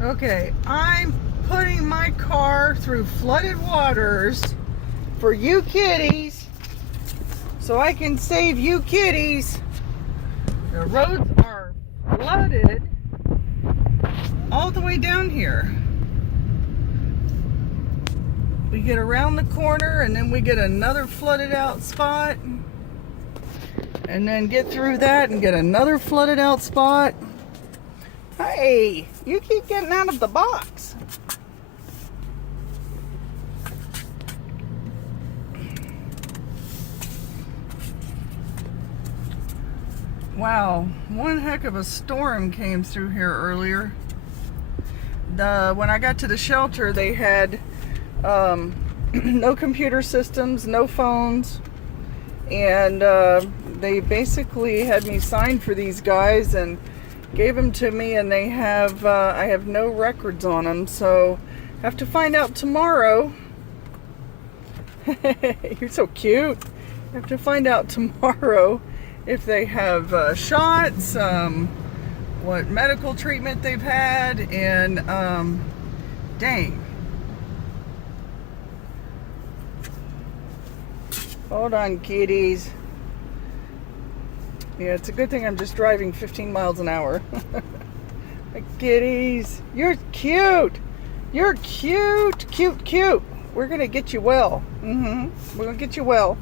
Okay, I'm putting my car through flooded waters for you kitties so I can save you kitties. The roads are flooded all the way down here. We get around the corner and then we get another flooded out spot. And then get through that and get another flooded out spot. Hey, you keep getting out of the box. Wow, one heck of a storm came through here earlier. When I got to the shelter, they had no computer systems, no phones, and they basically had me sign for these guys and gave them to me, and they have I have no records on them, so I have to find out tomorrow. You're so cute. I have to find out tomorrow if they have shots, what medical treatment they've had, and dang. Hold on, kitties. Yeah, it's a good thing I'm just driving 15 miles an hour. My kitties, you're cute. You're cute, cute, cute. We're gonna get you well. We're gonna get you well.